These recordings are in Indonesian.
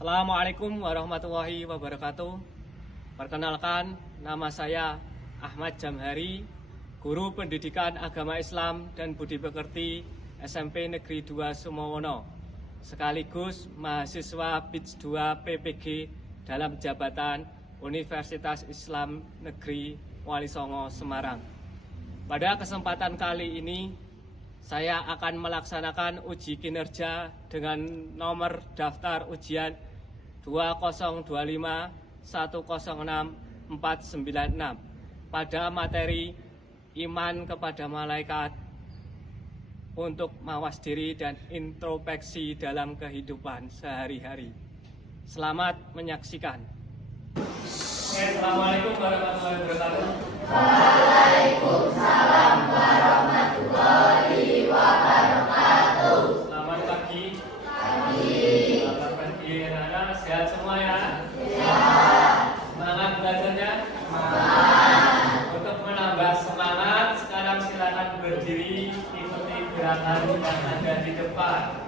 Assalamualaikum warahmatullahi wabarakatuh. Perkenalkan, nama saya Ahmad Jamhari, Guru Pendidikan Agama Islam dan Budi Pekerti SMP Negeri 2 Sumowono, sekaligus mahasiswa BIDS 2 PPG dalam jabatan Universitas Islam Negeri Wali Songo, Semarang. Pada kesempatan kali ini, saya akan melaksanakan uji kinerja dengan nomor daftar ujian 2025106496 pada materi iman kepada malaikat untuk mawas diri dan introspeksi dalam kehidupan sehari-hari. Selamat menyaksikan. Assalamualaikum warahmatullahi wabarakatuh. Waalaikumsalam warahmatullahi wabarakatuh. Selamat pagi. Pagi. Selamat pagi, anak-anak. Sehat semua ya? Sehat. Semangat belajarnya? Semangat. Untuk menambah semangat, sekarang silakan berdiri, ikuti gerakan yang ada di depan.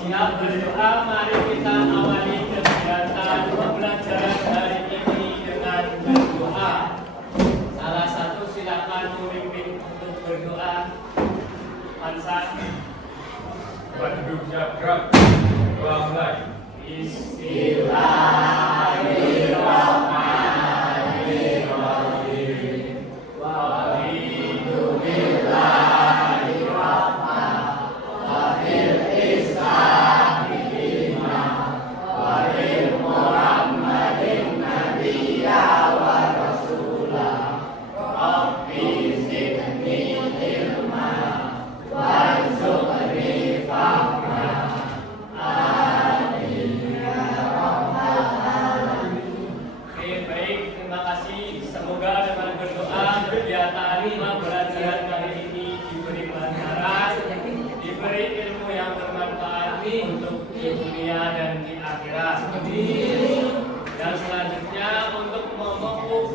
Siap berdoa, mari kita awali kegiatan pembelajaran hari ini dengan berdoa. Salah satu silakan memimpin untuk berdoa. Hansa. Duduk siap gerak. Doa mulai. Bismillahirrahmanirrahim. Semoga dengan berdoa kegiatan pembelajaran kali ini diberi kelancaran, diberi ilmu yang bermanfaat untuk di dunia dan di akhirat. Dan selanjutnya untuk memupuk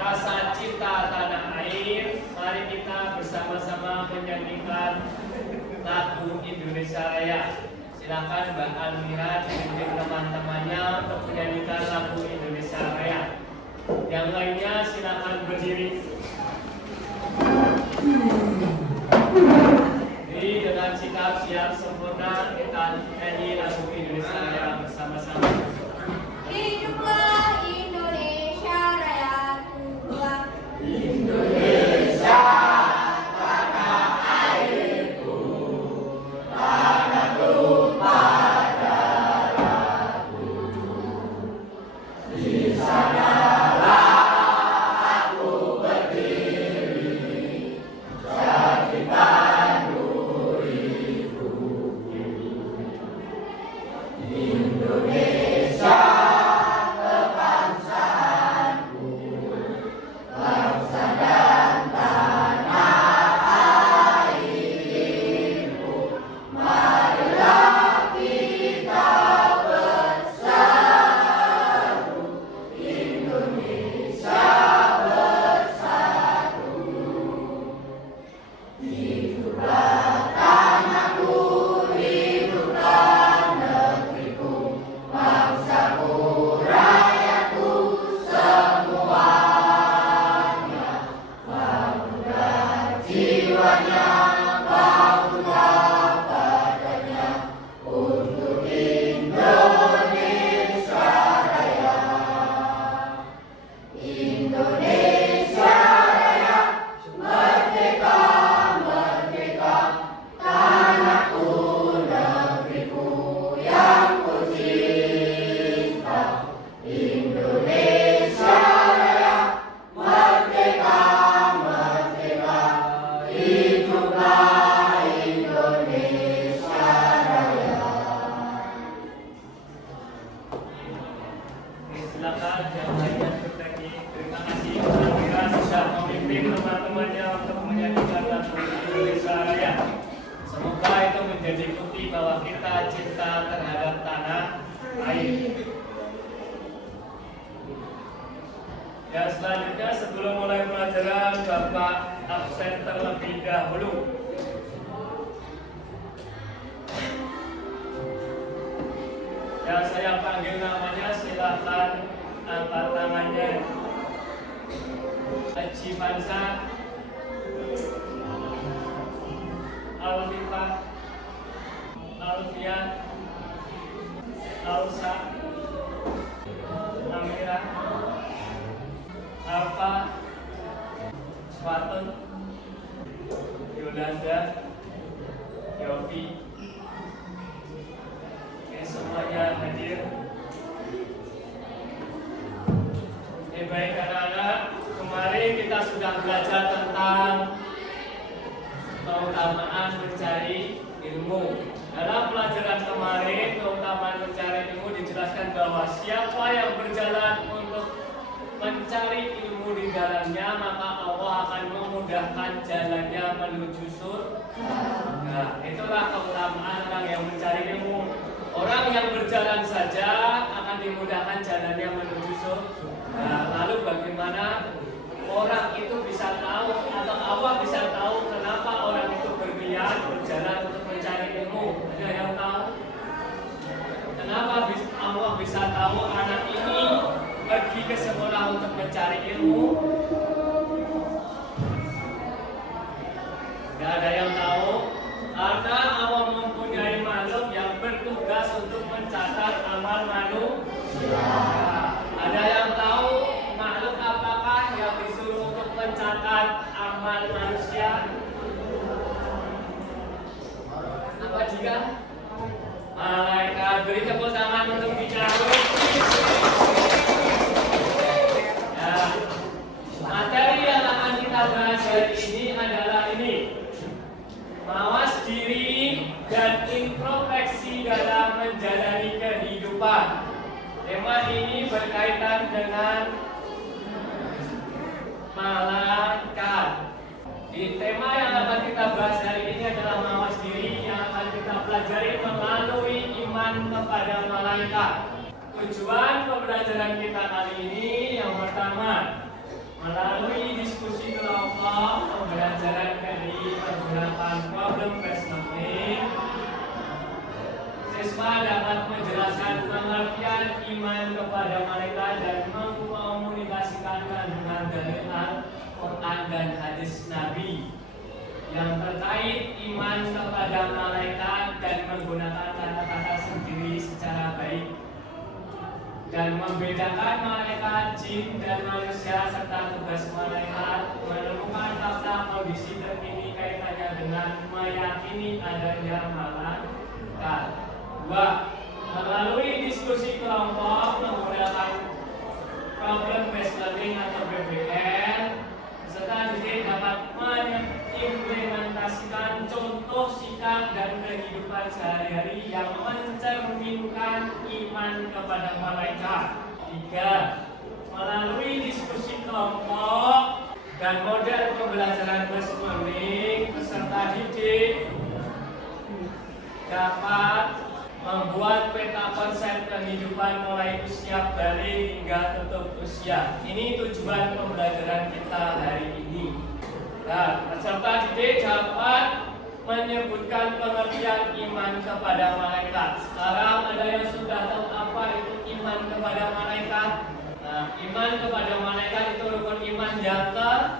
rasa cinta tanah air, mari kita bersama-sama menyanyikan lagu Indonesia Raya. Silakan Mbak Almira dipimpin teman-temannya untuk menyanyikan lagu Indonesia Raya. Yang lainnya silakan berdiri. Jadi dengan sikap siap sempurna kita nyanyi lagu Indonesia Raya bersama-sama. Hiduplah Indonesia Raya tua. Indonesia tanah airku, tanah tumpah darahku. Di sana cinta terhadap tanah air. Ya, selanjutnya sebelum mulai pelajaran, Bapak absen terlebih dahulu. Ya, saya panggil namanya, silakan angkat tangannya. Haji Fansa, Alfifa, Alfia, Alsa, Amira, Alfa, Swatun, Yolanda, Yofi. Oke, semuanya hadir. Baik anak-anak, kemarin kita sudah belajar tentang keutamaan mencari ilmu. Dalam pelajaran kemarin, keutamaan mencari ilmu dijelaskan bahwa siapa yang berjalan untuk mencari ilmu di dalamnya, maka Allah akan memudahkan jalannya menuju surga. Nah, itulah keutamaan orang yang mencari ilmu. Orang yang berjalan saja akan dimudahkan jalannya menuju surga. Nah, lalu bagaimana orang itu bisa tahu atau Allah bisa tahu kenapa orang itu berniat berjalan untuk mencari ilmu? Ada yang tahu? Kenapa Allah bisa tahu anak ini pergi ke sekolah untuk mencari ilmu? Tidak ada yang tahu. Karena Allah mempunyai makhluk yang bertugas untuk mencatat amal manusia. Ada yang tahu makhluk apakah yang disuruh untuk mencatat amal manusia? Apa jika? Malaikat. Beri tepuk tangan untuk bicara. Ya. Materi yang akan kita bahas hari ini adalah ini: mawas diri dan introspeksi dalam menjalani kehidupan. Tema ini berkaitan dengan malaikat. Di tema yang akan kita bahas hari ini adalah mawas diri, yang akan kita pelajari melalui iman kepada malaikat. Tujuan pembelajaran kita kali ini yang pertama, melalui diskusi kelompok, pembelajaran dari menggunakan problem-based learning, siswa dapat menjelaskan pengertian iman kepada malaikat dan mengkomunikasikan kandungan dari Al-Quran dan hadis Nabi yang terkait iman kepada malaikat dan menggunakan kata-kata sendiri secara baik dan membedakan malaikat, jin, dan manusia serta tugas malaikat, menemukan fakta kondisi terkini kaitannya dengan meyakini adanya malaikat. 2. Melalui diskusi kelompok menggunakan problem-based learning atau PBL, peserta didik dapat mengimplementasikan contoh sikap dan kehidupan sehari-hari yang mencerminkan iman kepada malaikat. 3. Melalui diskusi kelompok dan model pembelajaran based learning, peserta didik dapat membuat peta konsep kehidupan mulai usia balik hingga tutup usia. Ini tujuan pembelajaran kita hari ini. Nah, peserta didik dapat menyebutkan pengertian iman kepada malaikat. Sekarang ada yang sudah tahu apa itu iman kepada malaikat? Nah, iman kepada malaikat itu rukun iman yang keempat.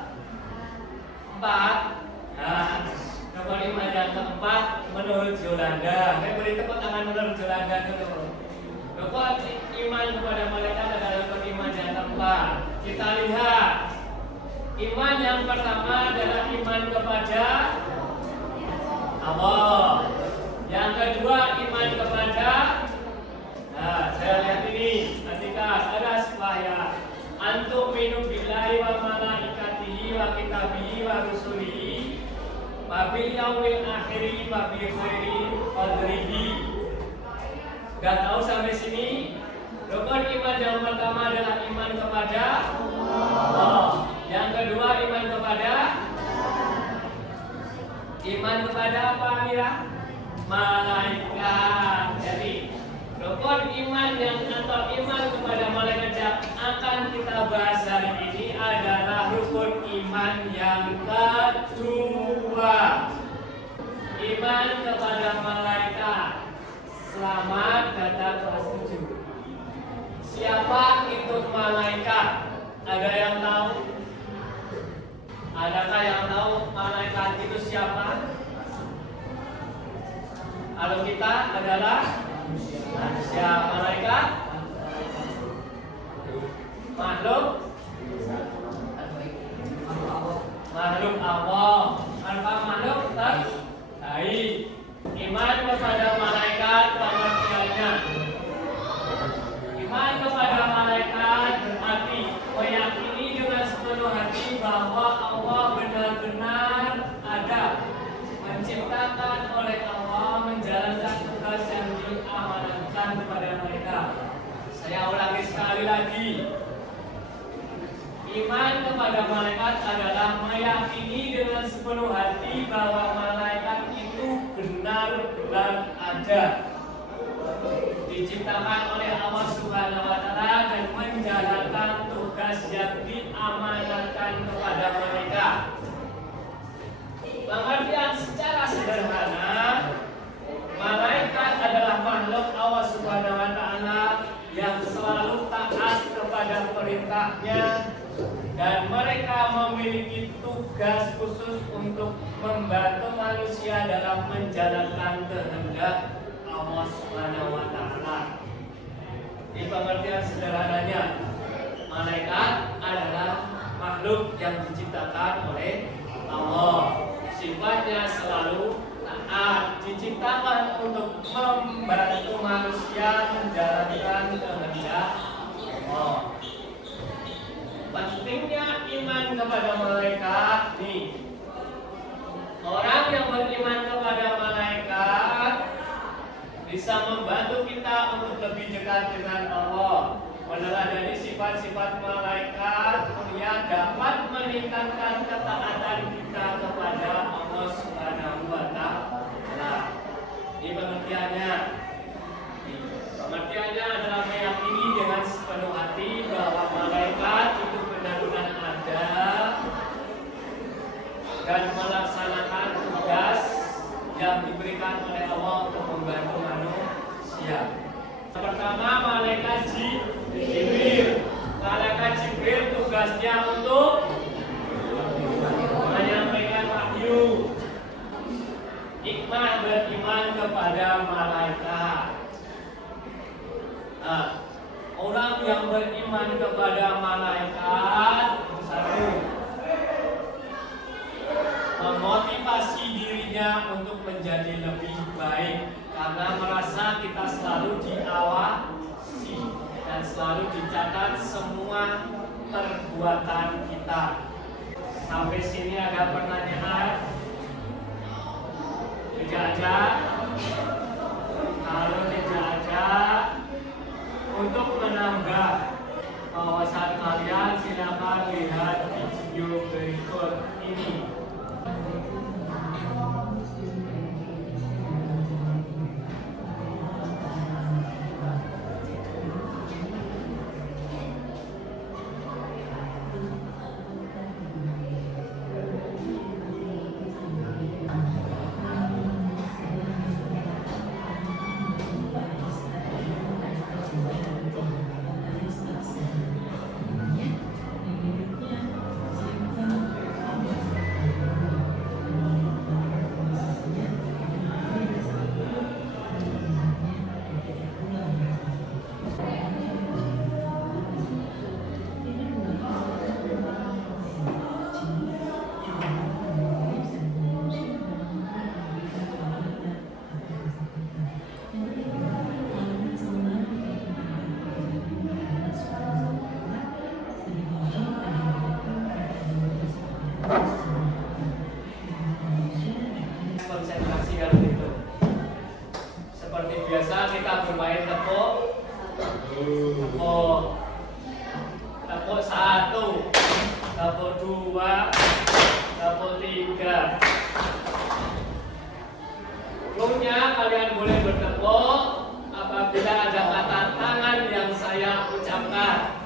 Nah, rukun iman yang keempat menurut Yolanda. Saya beri tepuk tangan menurut Yolanda dulu. Rukun iman kepada malaikat adalah rukun iman yang keempat. Kita lihat. Iman yang pertama adalah iman kepada Allah. Yang kedua iman kepada, nah saya lihat ini, ketika ada sebuah ya, antum minum billahi wa malaikatihi wa kitabihi wa rusulihi wa bil yaumil akhiri wa bi khairi qadrihi. Dan tahu sampai sini, rukun iman yang pertama adalah iman kepada Allah. Yang kedua iman kepada apa, Amira? malaikat. Jadi rukun iman atau iman kepada malaikat yang akan kita bahas hari ini adalah rukun iman yang kedua. Iman kepada malaikat. Selamat datang kelas 7. Siapa itu malaikat? Ada yang tahu? Adakah yang tahu malaikat itu siapa? Kalau kita adalah manusia. Malaikat makhluk Allah. Apa makhluk terbaik. Iman kepada malaikat pengertiannya. Iman kepada malaikat berarti meyakini dengan sepenuh hati bahwa Allah benar-benar ada, menciptakan oleh Allah, menjalankan tugas yang diamanatkan kepada mereka. Saya ulangi sekali lagi. Iman kepada malaikat adalah meyakini dengan sepenuh hati bahwa malaikat itu benar-benar ada, diciptakan oleh Allah Subhanahu wa Ta'ala dan menjalankan tugas yang diamanatkan kepada mereka. Pengertian secara sederhana, malaikat adalah makhluk Allah Subhanahu wa Ta'ala yang selalu taat kepada perintahnya, dan mereka memiliki tugas khusus untuk membantu manusia dalam menjalankan kehendak Allah Subhanahu wa Ta'ala. Di pengertian sederhananya, malaikat adalah makhluk yang diciptakan oleh Allah. Sifatnya selalu taat, diciptakan untuk membantu manusia menjalankan kehendak Allah. Pentingnya iman kepada malaikat nih. Orang yang beriman kepada malaikat bisa membantu kita untuk lebih dekat dengan Allah. Meneladani sifat-sifat malaikat yang dapat meningkatkan ketaatan kita kepada Allah Subhanahu wa Ta'ala. Ini pengertiannya. Pengertiannya adalah meyakini dengan sepenuh hati bahwa malaikat itu benar-benar ada dan melaksanakan tugas yang diberikan oleh Allah untuk membantu manusia. Pertama, malaikat Jibril. Malaikat Jibril tugasnya untuk menyampaikan wahyu. Hikmah beriman kepada malaikat. Orang yang beriman kepada malaikat, satu, memotivasi dirinya untuk menjadi lebih baik karena merasa kita selalu diawasi dan selalu dicatat semua perbuatan kita. Sampai sini ada pertanyaan? Tidak ada? Kalau tidak ada, untuk menambah wawasan kalian, silakan lihat video berikut ini. Konsentrasi kalau gitu. Seperti biasa kita bermain tepuk, tepuk 1, tepuk 2, tepuk 3. Cluenya kalian boleh bertepuk apabila ada kata tangan yang saya ucapkan.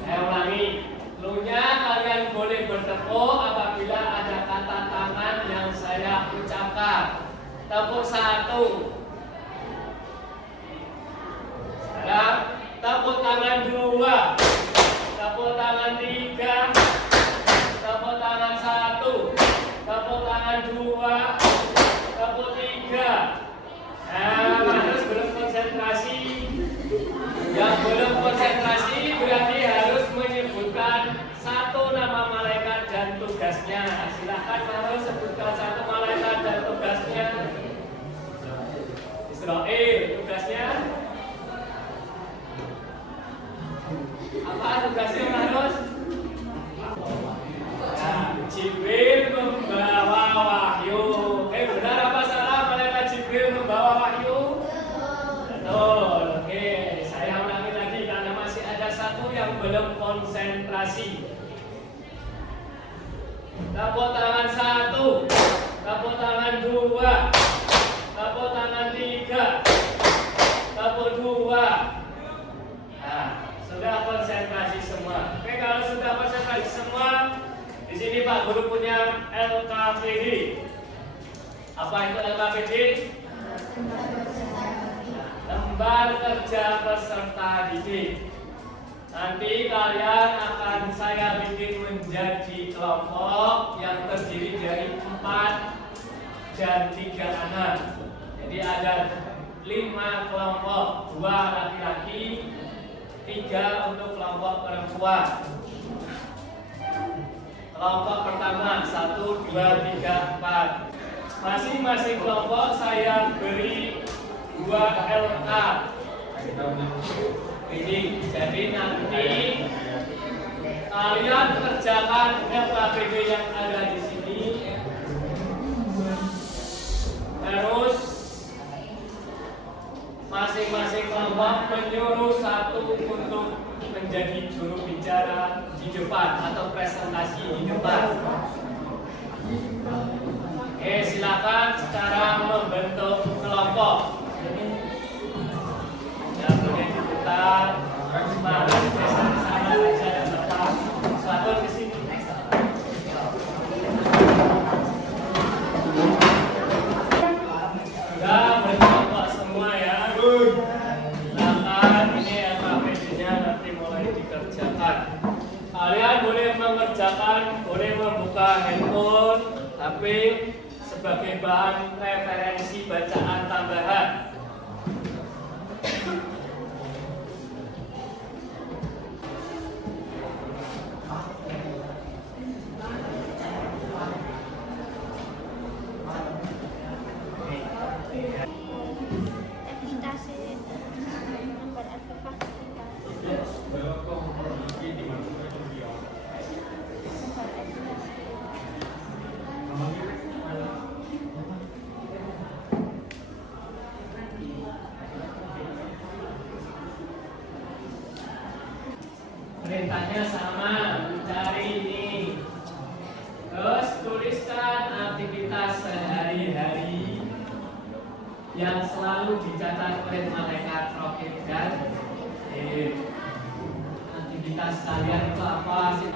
Saya ulangi. Cluenya kalian boleh bertepuk apabila ada kata tangan yang saya ucapkan. Tepuk 1. Sekarang tepuk tangan 2. Tepuk tangan 3. Tepuk tangan 1. Tepuk tangan 2. Tepuk 3. Nah, harus belum konsentrasi. Yang belum konsentrasi berarti harus menyebutkan satu nama malaikat dan tugasnya. Silakan harus sebutkan satu malaikat dan tugasnya. Israel, tugasnya apa? Tugasnya harus Jibril membawa wahyu. Benar apa salah malaikat Jibril membawa wahyu? Betul. Oke, saya ulangi lagi karena masih ada satu yang belum konsentrasi. Tepuk tangan 1. Tepuk tangan 2. Tepuk tangan 3. Tepuk 2. Nah, sudah konsentrasi semua. Oke, kalau sudah konsentrasi semua, di sini Pak Guru punya LKPD. Apa itu LKPD? Lembar kerja peserta didik. Nanti kalian akan saya bikin menjadi kelompok yang terdiri dari 4 dan 3 anak. Jadi ada 5 kelompok, 2 laki-laki, 3 untuk kelompok perempuan. Kelompok pertama 1, 2, 3, 4. Masing-masing kelompok saya beri 2 LK. Jadi nanti kalian kerjakan LKPD yang ada di sini. Terus masing-masing kelompok menyuruh satu untuk menjadi juru bicara di depan atau presentasi di depan. Oke, silakan sekarang membentuk kelompok. Ya, boleh diputar. Mari bersama-sama saja dan tetap satu di sini. Sudah berkelompok semua ya. Silakan, ini LKPD-nya nanti mulai dikerjakan. Kalian boleh mengerjakan, boleh membuka handphone, HP sebagai bahan referensi bacaan tambahan. Perintahnya sama, mencari ini. Terus tuliskan aktivitas sehari-hari yang selalu dicatat oleh malaikat Raqib dan Atid. Aktivitas kalian itu apa sih?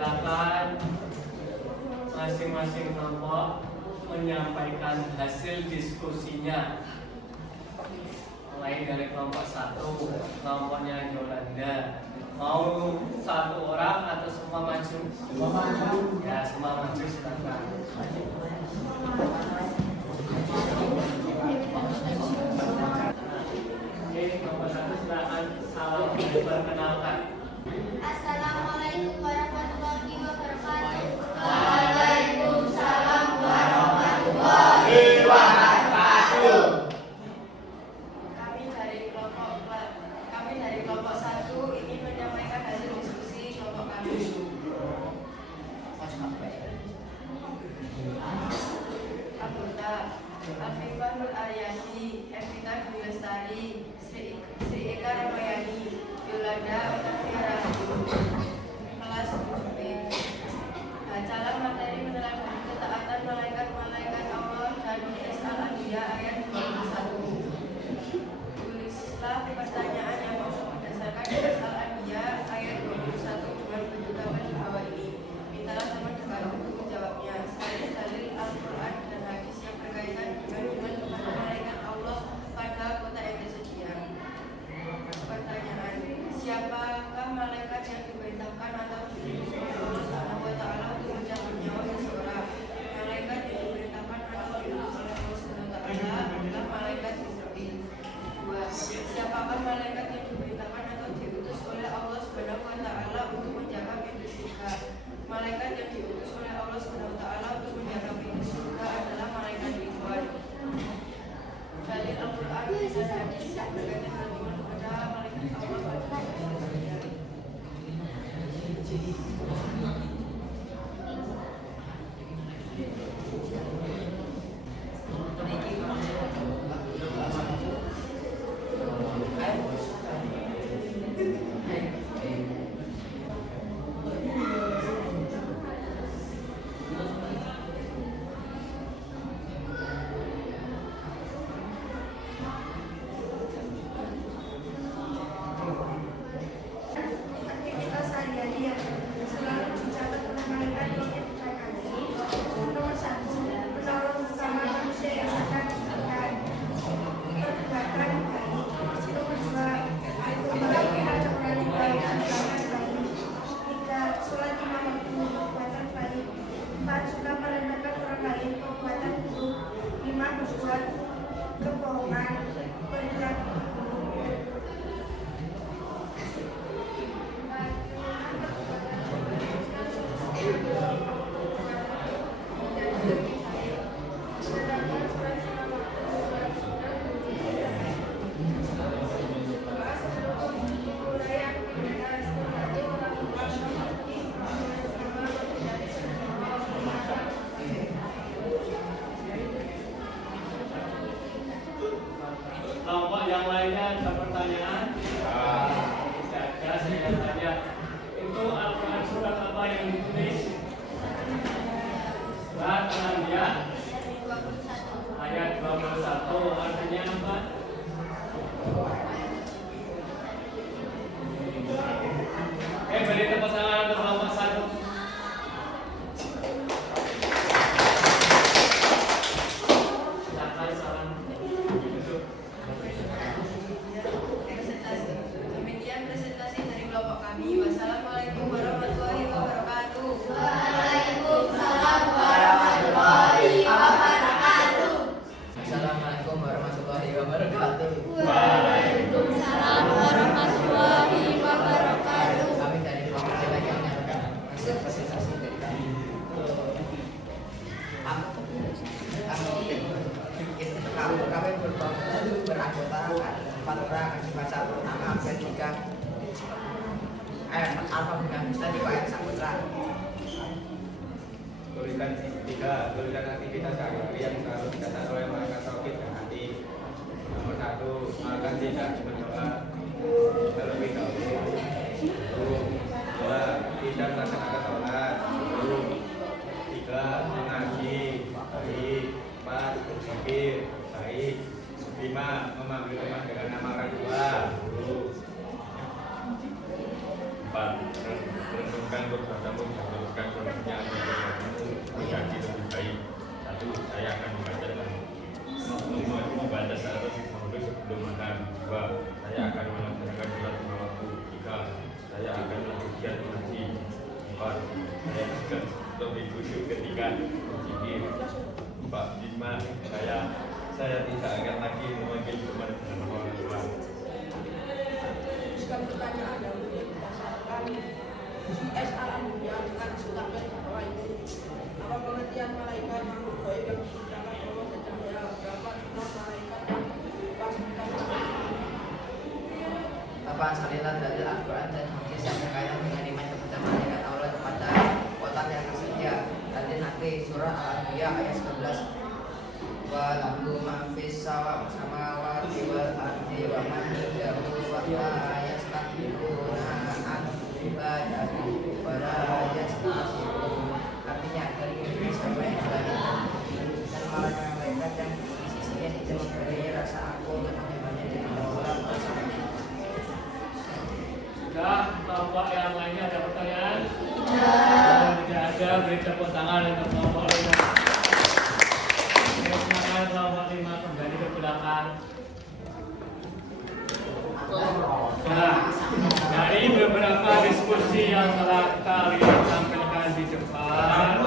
Silakan masing-masing kelompok menyampaikan hasil diskusinya. Mulai dari kelompok 1, kelompoknya Yolanda. Mau satu orang atau semua maju? Semua maju. Ya, semua maju silakan. Oke, kelompok 1 silakan salam diperkenalkan. Assalamualaikum warahmatullahi wabarakatuh. Waalaikumsalam warahmatullahi wabarakatuh. Kami dari kelompok 1 ingin menyampaikan hasil diskusi kelompok kami. Anggota Afifah Nur Aryani, Evita Dwi Lestari, Sri Eka Ramayani, Yolanda Otavia Rahayu. Kelas 7B. Bacalah materi meneladani ketaatan malaikat-malaikat Allah dan Is Al-Anbiya ayat 21. Tulislah pertanyaan yang maksud berdasarkan Is Al-Anbiya ayat 21 dengan bentuk gambar di bawah ini. Mintalah teman dekat untuk menjawabnya. Salin dalil Al-Quran dan hadis yang berkaitan dengan iman kepada malaikat Allah pada kota yang tersedia. Pertanyaan: siapakah malaikat yang diperintahkan atau diutus oleh Allah Subhanahu wa Ta'ala untuk mencabut nyawa seseorang? Malaikat yang diperintahkan atau diutus oleh Allah Subhanahu wa Ta'ala adalah malaikat Israfil. 2. Siapakah malaikat yang diperintahkan atau diutus oleh Allah Subhanahu wa Ta'ala untuk menjaga pintu surga? Malaikat yang diutus oleh Allah Subhanahu wa Ta'ala untuk menjaga pintu surga adalah malaikat Ridwan. Dalil Al-Quran dan hadis yang berkaitan dengan iman kepada malaikat Allah pada kota yang tersedia. Aktivitas sehari-hari yang selalu dicatat oleh malaikat yang dipercayakan. Nomor 1, menolong sesama manusia yang sedang kesulitan. Perbuatan baik. Nomor 2, melayani ada orang yang baik. Perbuatan baik. 3, sholat 5 waktu. Perbuatan baik. 4, suka merendahkan orang lain. Perbuatan buruk. 5, berbuat kebohongan. Perilaku Kelompok yang lainnya ada pertanyaan? Tidak ada, saya tanya. Itu Al-Quran surat apa yang ditulis? Surat Al-Anbiya ayat 21. Artinya apa? Beri tepuk tangan untuk kelompok 1. Silakan salam. Demikian presentasi dari kelompok kami. Wassalamualaikum warahmatullahi wabarakatuh. Waalaikumsalam warahmatullahi wabarakatuh. Assalamualaikum warahmatullahi wabarakatuh. Waalaikumsalam warahmatullahi wabarakatuh. Kami dari kelompok C lagi menyampaikan hasil presentasi dari kami. Kami beranggota 4 orang akibat 1 nama absen 3 alfabet bisa di Pak Saputra. Tulisan 3, tulisan aktivitas sehari-hari yang selalu dicatat oleh malaikat tauhid dan hati. Nomor 1, malaikat tidak berdoa terlebih dahulu. 2, tidak melaksanakan sholat. 3, mengaji baik. 4, berzikir baik. 5, memanggil teman dengan nama orang tua. 4, merenungkan beberapa kepadamu dan memberikan kondisinya menjadi lebih baik. Satu, saya akan membaca syarat menulis sebelum makan. Dua, saya akan melaksanakan sholat lima waktu. Tiga, saya akan melakukan ngaji. Empat, saya akan lebih khusyuk ketika berzikir. Empat, lima, saya tidak akan lagi memanggil teman dengan orang tua. Jika pertanyaan yang berdasarkan CS Al-Anbiya dengan Sultan bahwa itu apa pengertian malaikat makhluk gaib yang diciptakan Allah sejak berapa jumlah malaikat yang dipasangkan Bapak salilah dalil Al-Quran dan hadis yang berkaitan dengan iman kepada malaikat Allah kepada kotak yang tersedia. Dalil nanti surah Al-Anbiya ayat 11. Wa lahu ma fis samawati wal ardi wa ma indahu wa la yastakbiruna an ibadati wa la yastasirun. Artinya dari ini sampai langit dan malaikat yang di sisinya tidak mempunyai rasa aku untuk menyembahnya di dalam bersama. Sudah, kelompok yang lainnya ada pertanyaan? Kalau tidak ada, beri tepuk tangan untuk kelompok 5. Silakan kelompok 5 kembali ke belakang. Nah, dari beberapa diskusi yang telah kalian sampaikan di depan,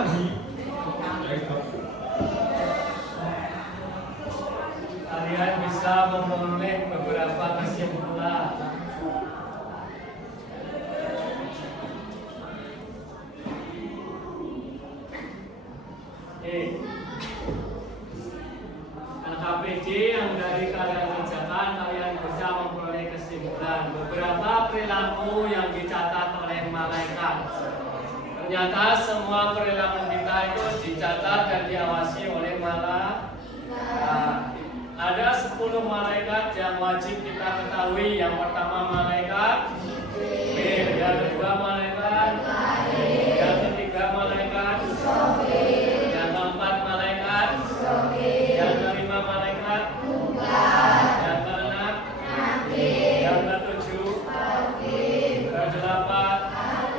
kalian bisa memperoleh beberapa kesimpulan. LKPJ yang dari kalian kerjakan, kalian bisa memperoleh kesimpulan beberapa perilaku yang dicatat oleh malaikat. Ternyata semua perilaku kita itu dicatat dan diawasi oleh malaikat. Ada 10 malaikat yang wajib kita ketahui. Yang pertama malaikat Jibril, yang kedua malaikat yang ketiga malaikat yang keempat malaikat yang kelima malaikat yang keenam yang ketujuh kedelapan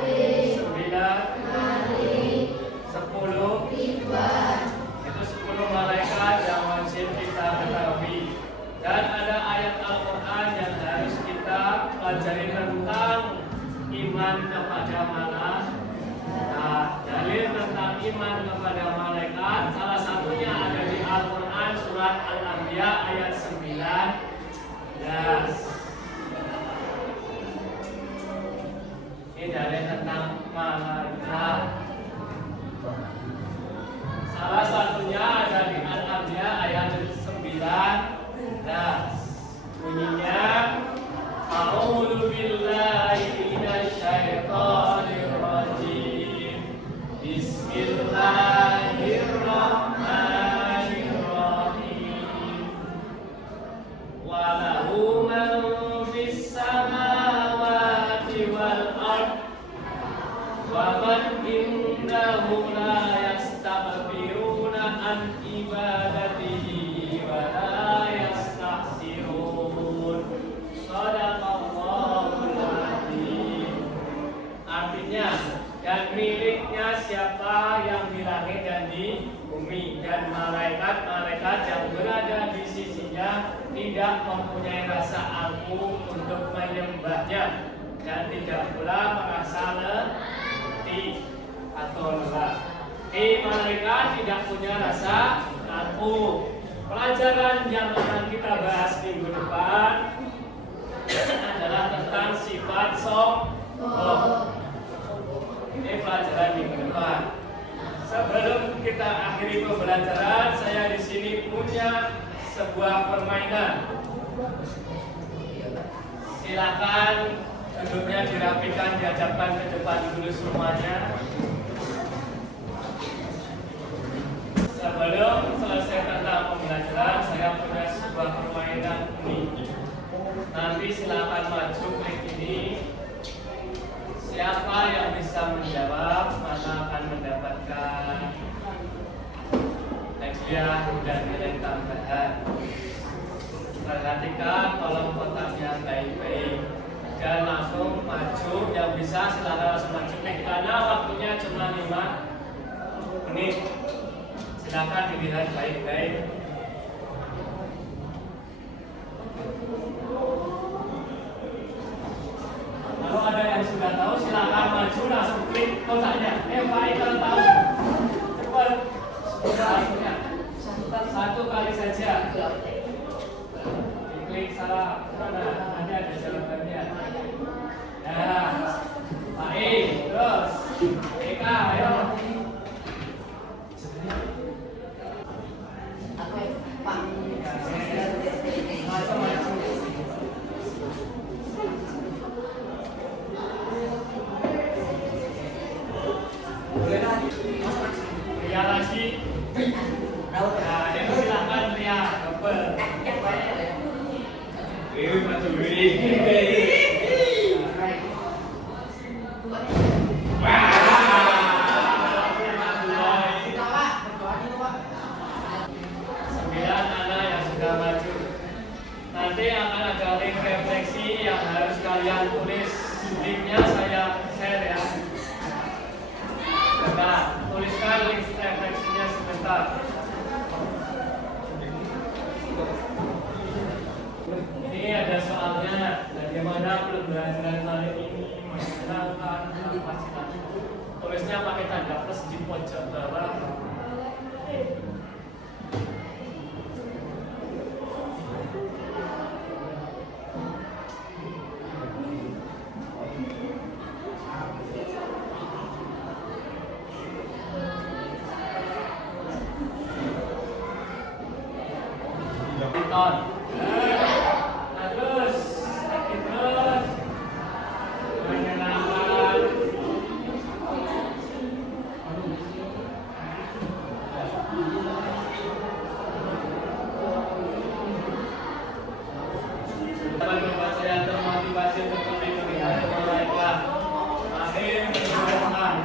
9 10 itu 10 malaikat yang wajib kita ketahui. Dan ada ayat Al-Quran yang harus kita pelajari tentang iman kepada malaikat. Nah, dalil tentang iman kepada malaikat salah satunya ada di Al-Quran surat Al-Anbiya ayat 9. Ini dalil tentang malaikat. Salah satunya ada di Al-Anbiya ayat 9. Bunyinya A'udzu billahi minasyaitonir rajim. Bismillahirrahmanirrahim. Wa lahu man fis samawati wal ard wa man indahu la yastakbiruna an ibadatihi wa la yastahsirun. Shadaqallahul adzim. Artinya, dan miliknya siapa yang di langit dan di bumi, dan malaikat-malaikat yang berada di sisinya tidak mempunyai rasa aku untuk menyembahnya dan tidak pula merasa letih atau lelah. Malaikat tidak punya rasa aku. Pelajaran yang akan kita bahas minggu depan adalah tentang sifat sombong. Ini pelajaran minggu depan. Sebelum kita akhiri pembelajaran, saya di sini punya sebuah permainan. Silakan duduknya dirapikan, dihadapkan ke depan dulu semuanya. Sebelum selesai tentang pembelajaran, saya punya sebuah permainan ini. Nanti silakan maju klik ini. Siapa yang bisa menjawab maka akan mendapatkan hadiah dan nilai tambahan. Perhatikan kolom kotaknya baik-baik. dan langsung maju. Yang bisa silakan langsung maju nih, karena waktunya cuma 5 menit. Silakan dilihat baik-baik. Kalau ada yang sudah tahu silakan maju langsung klik kotaknya. Pak kalau tahu cepat waktunya satu kali saja. Diklik salah mana? Ada jawabannya. Nah, Pak terus Eka, ayo. Ria lagi. Nah, ini silakan Ria, double. Maju Sembilan anak yang sudah maju. Nanti akan ada link refleksi yang harus kalian tulis. Linknya saya share ya. Sebentar, tuliskan link refleksinya sebentar. Ini ada soalnya, bagaimana pembelajaran kali ini menggunakan kapasitas. Tulisnya pakai tanda plus di pojok bawah. Ton. Terus, terus menyenangkan. Teman-teman saya termotivasi untuk lebih melihat malaikat. Akhir menyenangkan.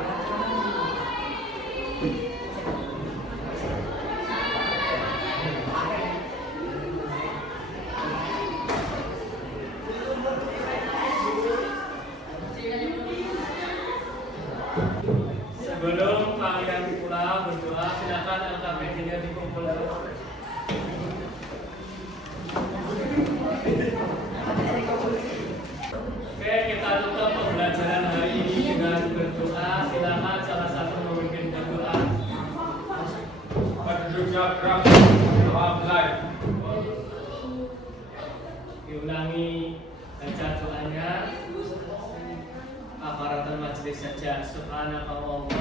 Sebelum kalian pulang berdoa, silakan LKPD-nya dikumpulkan. Oke, kita tutup pembelajaran hari ini dengan berdoa. Silakan salah satu memimpin berdoa. Diulangi baca doanya. Kafaratul majlis saja. Subhanallah.